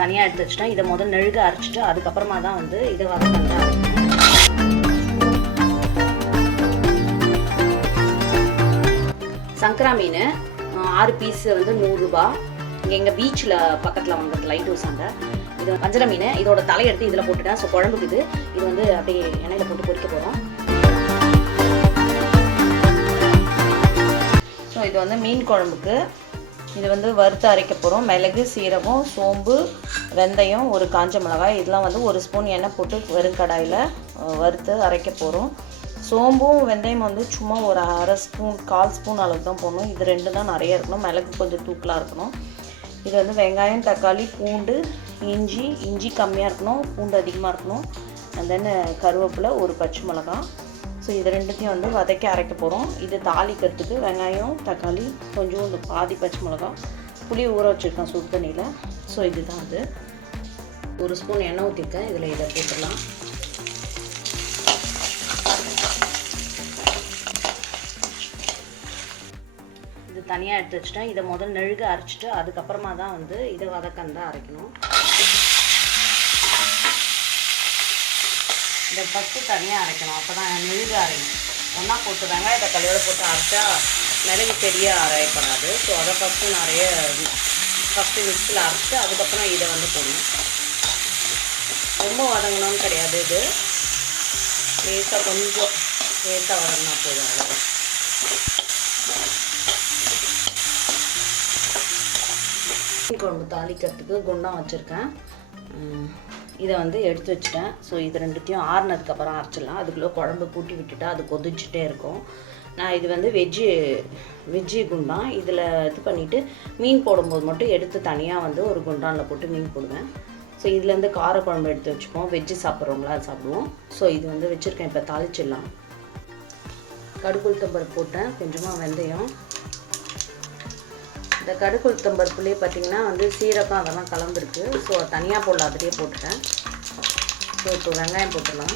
தனியாக எடுத்து வச்சுட்டேன். இதை முதல் நெழுக அரைச்சிட்டு அதுக்கப்புறமா தான் வந்து இதை வதக்கணும். சங்கரா மீன் 6 பீஸ் வந்து 100 ரூபா. இங்கே எங்கள் பீச்சில் பக்கத்தில் வாங்குறது லைட் ஹவுஸ் அங்கே. இது வஞ்சர மீன், இதோட தலையெடுத்து இதில் போட்டுட்டேன். ஸோ குழம்புக்கு இது வந்து அப்படியே எண்ணெயில் போட்டு பொரிக்க போகிறோம். ஸோ இது வந்து மீன் குழம்புக்கு இது வந்து வறுத்து அரைக்க போகிறோம். மிளகு, சீரகம், சோம்பு, வெந்தயம், ஒரு காஞ்ச மிளகாய், இதெல்லாம் வந்து 1 ஸ்பூன் எண்ணெய் போட்டு வெறும் கடாயில் வறுத்து அரைக்க போகிறோம். சோம்பும் வெந்தயம் வந்து சும்மா ஒரு 1/2 ஸ்பூன் 1/4 ஸ்பூன் அளவுக்கு தான் போடணும். இது 2 தான் நிறைய இருக்கணும். மிளகு கொஞ்சம் தூக்கலாக இருக்கணும். இது வந்து வெங்காயம், தக்காளி, பூண்டு, இஞ்சி கம்மியாக இருக்கணும், பூண்டு அதிகமாக இருக்கணும். அண்ட் தென் கருவேப்பிலை, ஒரு பச்சை மிளகாய். ஸோ இது 2த்தையும் வந்து வதக்கி அரைக்க போகிறோம். இது தாளிக்கிறதுக்கு வெங்காயம், தக்காளி, கொஞ்சம் இந்த பாதி பச்சை மிளகாய், புளி ஊற வச்சுருக்கேன் சுடு தண்ணியில். ஸோ இதுதான் அது. 1 ஸ்பூன் எண்ணெய் ஊற்றிருக்கேன். இதில் இதை போட்டுடலாம். இது தனியாக எடுத்து வச்சுட்டேன். இதை முதல் நெழுக அரைச்சிட்டு அதுக்கப்புறமா தான் வந்து இதை வதக்கந்தான் அரைக்கணும். இதை ஃபஸ்ட்டு தனியாக அரைக்கணும். அப்போ தான் நெழுக அரைக்கணும். ஒன்றா போட்டு வெங்காயம் தக்காளியோடு போட்டு அரைச்சா மிளகு பெரிய அரைப்படாது. ஸோ அதை ஃபஸ்ட்டு மிக்ஸில் அரைச்சிட்டு அதுக்கப்புறம் இதை வந்து போடணும். ரொம்ப வதங்கணும்னு கிடையாது. இது லேசாக கொஞ்சம் லேசாக வதங்கினா போதும். அவ்வளோதான். மீன் குழம்பு தாளிக்கிறதுக்கு குண்டம் வச்சுருக்கேன். இதை வந்து எடுத்து வச்சுட்டேன். ஸோ இது 2த்தையும் ஆறுனதுக்கப்புறம் அரைச்சிடலாம். அதுக்குள்ளே குழம்பு கூட்டி விட்டுட்டா அது கொதிச்சுட்டே இருக்கும். நான் இது வந்து வெஜ்ஜி குண்டான். இதில் இது பண்ணிவிட்டு மீன் போடும்போது மட்டும் எடுத்து தனியாக வந்து ஒரு குண்டானில் போட்டு மீன் போடுவேன். ஸோ இதுலேருந்து காரக்குழம்பு எடுத்து வச்சுப்போம். வெஜ்ஜு சாப்பிட்றவங்களா அது சாப்பிடுவோம். ஸோ இது வந்து வச்சுருக்கேன். இப்போ தாளிச்சிடலாம். கடுகுளுத்தம்பருப்பு போட்டேன், கொஞ்சமாக வெந்தயம். இந்த கடுகுளுத்தம்பருப்புலேயே பார்த்திங்கன்னா வந்து சீரகம் அதெல்லாம் கலந்துருக்கு. ஸோ தனியாக போடல, அதிலே போட்டுட்டேன். ஸோ இப்போ வெங்காயம் போட்டுடலாம்.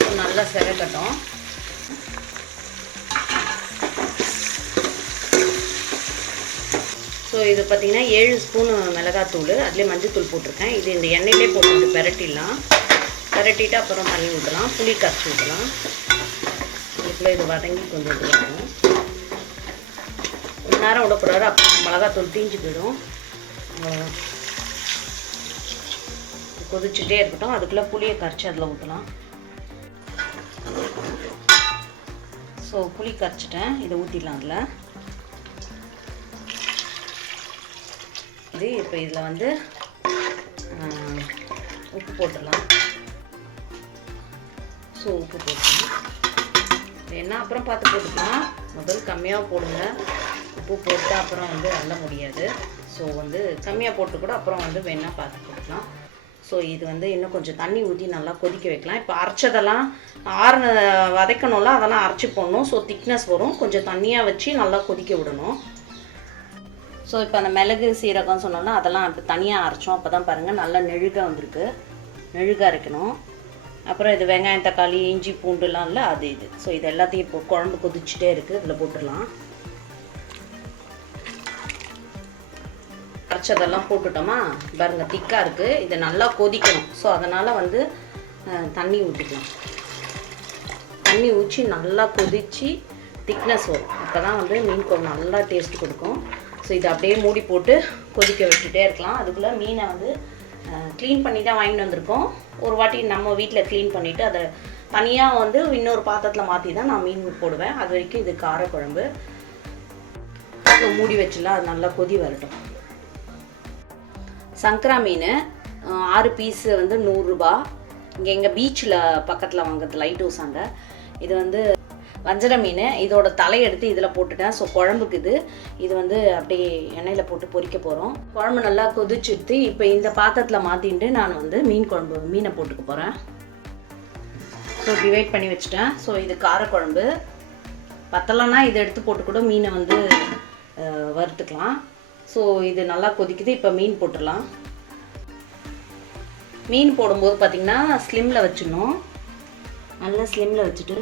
ஸோ நல்லா செவக்கட்டும். ஸோ இது பார்த்திங்கன்னா 7 ஸ்பூன் மிளகாத்தூள், அதுலேயே மஞ்சத்தூள் போட்டிருக்கேன். இது இந்த எண்ணெயிலே போட்டு பெரட்டிடலாம். பெரட்டிட்டு அப்புறம் தண்ணி ஊற்றலாம், புளி கரைச்சி ஊற்றலாம். இதுக்குள்ளே இது வதங்கி கொஞ்சம் இதுவாகும். கொஞ்ச நேரம் விடக்கூடாது, அப்புறம் மிளகாத்தூள் தீஞ்சு போயிடும். கொதிச்சுட்டே இருக்கட்டும். அதுக்குள்ளே புளியை கரைச்சி அதில் ஊற்றலாம். ஸோ புளி கரைச்சிட்டேன், இதை ஊற்றிடலாம். அதில் இது இப்போ இதில் வந்து உப்பு போட்டுடலாம். ஸோ உப்பு போட்டுக்கலாம். என்ன அப்புறம் பார்த்து போட்டுக்கலாம். முதல் கம்மியாக போடுங்க. உப்பு போட்டு அப்புறம் வந்து அள்ள முடியாது. ஸோ வந்து கம்மியாக போட்டு கூட அப்புறம் வந்து வேணால் பார்த்து போட்டுக்கலாம். ஸோ இது வந்து இன்னும் கொஞ்சம் தண்ணி ஊற்றி நல்லா கொதிக்க வைக்கலாம். இப்போ அரைச்சதெல்லாம் வதக்கணும்ல, அதெல்லாம் அரைச்சி போடணும். ஸோ திக்னஸ் வரும். கொஞ்சம் தண்ணியாக வச்சு நல்லா கொதிக்க விடணும். ஸோ இப்போ அந்த மிளகு சீரகம் சொன்னோம்னா அதெல்லாம் இப்போ தனியாக அரைச்சோம். அப்போ தான் பாருங்கள் நல்லா நெழுக வந்திருக்கு. நெழுக அரைக்கணும். அப்புறம் இது வெங்காயம், தக்காளி, இஞ்சி, பூண்டுலாம் இல்லை, அது இது. ஸோ இது எல்லாத்தையும் இப்போ குழம்பு கொதிச்சுட்டே இருக்குது. இதில் போட்டுடலாம். அரைச்சதெல்லாம் போட்டுட்டோமா, பாருங்கள் திக்காக இருக்குது. இதை நல்லா கொதிக்கணும். ஸோ அதனால் வந்து தண்ணி ஊற்றிக்கலாம். தண்ணி ஊற்றி நல்லா கொதித்து திக்னஸ் வரும். அப்போ தான் வந்து மீன் குழம்பு நல்லா டேஸ்ட் கொடுக்கும். ஸோ இதை அப்படியே மூடி போட்டு கொதிக்க விட்டுட்டே இருக்கலாம். அதுக்குள்ளே மீனை வந்து க்ளீன் பண்ணி தான் வாங்கிட்டு வந்திருக்கோம். ஒரு வாட்டி நம்ம வீட்டில் க்ளீன் பண்ணிவிட்டு அதை தனியாக வந்து இன்னொரு பாத்திரத்தில் மாற்றி தான் நான் மீன் போடுவேன். அது வரைக்கும் இது காரக்குழம்பு. மூடி வச்சுலாம் அது நல்லா கொதி வரட்டும். சங்கரா மீன் 6 பீஸ் வந்து 100 ரூபா. இங்கே எங்கள் பீச்சில் பக்கத்தில் வாங்குறது லைட் ஹவுஸ் அங்கே. இது வந்து வஞ்சர மீன், இதோட தலையெடுத்து இதில் போட்டுட்டேன். ஸோ குழம்புக்கு இது வந்து அப்படியே எண்ணெயில் போட்டு பொரிக்க போகிறோம். குழம்பு நல்லா கொதிச்சுட்டு இப்போ இந்த பாத்திரத்தில் மாற்றிட்டு நான் வந்து மீனை போட்டுக்க போகிறேன். ஸோ டிவைட் பண்ணி வச்சுட்டேன். ஸோ இது காரக்குழம்பு. பத்தலைன்னா இதை எடுத்து போட்டு கூட மீனை வந்து வறுத்துக்கலாம். ஸோ இது நல்லா கொதிக்குது. இப்போ மீன் போட்டுடலாம். மீன் போடும்போது பார்த்திங்கன்னா ஸ்லிம்மில் வச்சிடணும். நல்லா ஸ்லிம்மில் வச்சுட்டு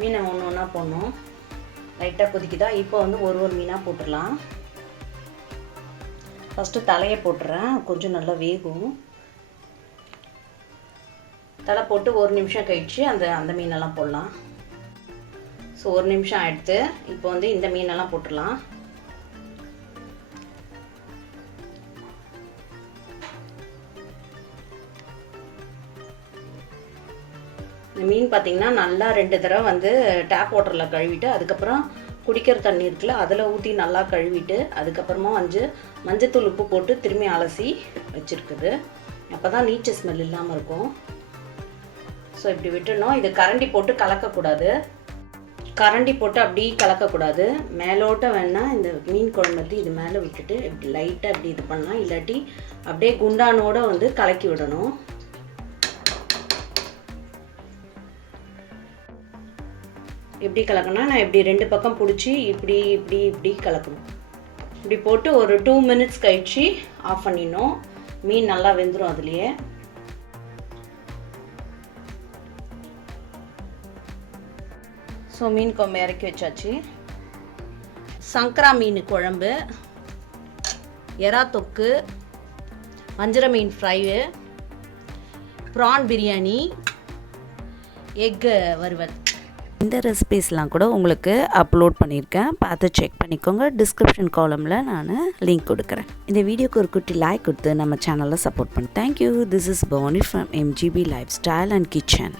மீனை ஒன்று ஒன்றா போடணும். லைட்டாக கொதிக்குதா, இப்போ வந்து ஒரு மீனாக போட்டுடலாம். ஃபஸ்ட்டு தலையை போட்டுறேன், கொஞ்சம் நல்லா வேகும். தலை போட்டு 1 நிமிஷம் கழிச்சு அந்த மீனெல்லாம் போடலாம். ஸோ 1 நிமிஷம் ஆகிடுத்து. இப்போ வந்து இந்த மீனெல்லாம் போட்டுடலாம். இந்த மீன் பார்த்திங்கன்னா நல்லா 2 தடவை வந்து டேப் வாட்டரில் கழுவிட்டு அதுக்கப்புறம் குடிக்கிற தண்ணி இருக்குல்ல அதில் ஊற்றி நல்லா கழுவிட்டு அதுக்கப்புறமா மஞ்சத்தூள் உப்பு போட்டு திரும்பி அலசி வச்சுருக்குது. அப்போ தான் நீச்ச ஸ்மெல் இல்லாமல் இருக்கும். ஸோ இப்படி விட்டுடணும். இது கரண்டி போட்டு கலக்கக்கூடாது. கரண்டி போட்டு அப்படி கலக்கக்கூடாது. மேலோட்ட வேணால் இந்த மீன் குழம்பு இது மேலே விட்டுட்டு இப்படி லைட்டாக இப்படி இது பண்ணலாம். இல்லாட்டி அப்படியே குண்டானோடு வந்து கலக்கி விடணும். எப்படி கலக்கணும்னா நான் இப்படி 2 பக்கம் பிடிச்சி இப்படி கலக்கணும். இப்படி போட்டு ஒரு 2 மினிட்ஸ் கழிச்சு ஆஃப் பண்ணிடணும். மீன் நல்லா வெந்துடும் அதுலேயே. ஸோ மீன் குழம்பு இறக்கி வச்சாச்சு. சங்கரா மீன் குழம்பு, எறா தொக்கு, வஞ்சர மீன் ஃப்ரைவு, ப்ரான் பிரியாணி, எக்கு வறுவல். இந்த ரெசிபீஸ்லாம் கூட உங்களுக்கு அப்லோட் பண்ணியிருக்கேன், பார்த்து செக் பண்ணிக்கோங்க. டிஸ்கிரிப்ஷன் காலமில் நான் லிங்க் கொடுக்குறேன். இந்த வீடியோக்கு ஒரு குட்டி லைக் கொடுத்து நம்ம சேனலை சப்போர்ட் பண்ணு. Thank you. This is Bhavani from MGB life style and kitchen.